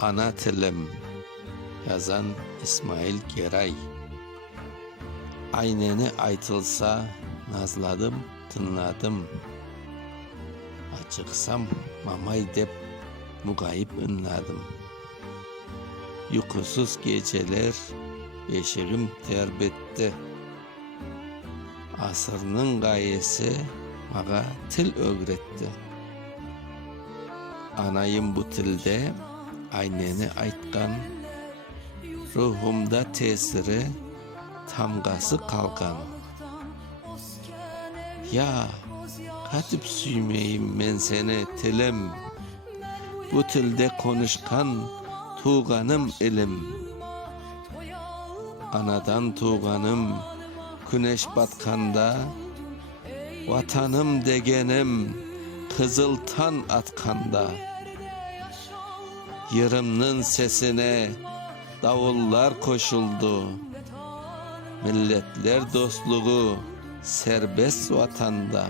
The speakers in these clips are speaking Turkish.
Ana tilim. Yazan İsmail Geray. Ayneni aytılsa nazladım, tınladım. Açıksam mamay dep mugayip ınladım. Yukusuz geceler beşiğim terbetti. Asırının gayesi maga til öğretti. Anayım bu tilde ayneni aytkan, ruhumda tesiri tamgası kalkan. Ya katip süymeyim men seni tilim, bu tilde konuşkan tuğanım ilim. Anadan tuğanım güneş batkanda, vatanım degenim kızıl tan atkanda. Yırımnın sesine davullar koşuldu, milletler dostluğu serbest vatanda.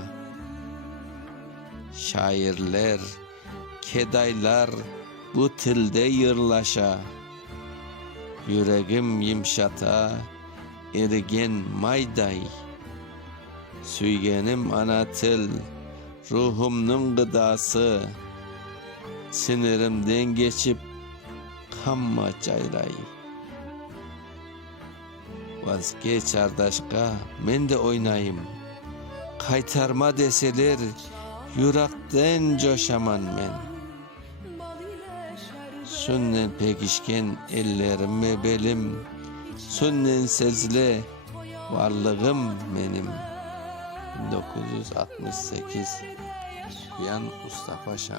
Şairler, kedaylar bu tilde yırlaşa, yüreğim yimşata erigen mayday. Süygenim ana til, ruhumnun gıdası, sinirimden geçip kanma cayray. Vazgeç kardeşka, men de oynayım. Kaytarma deseler, yürekten coşaman men. Sünnen pekişken ellerim ve belim, sünnen sezle varlığım benim. 1968 Kuyan Mustafa Şan.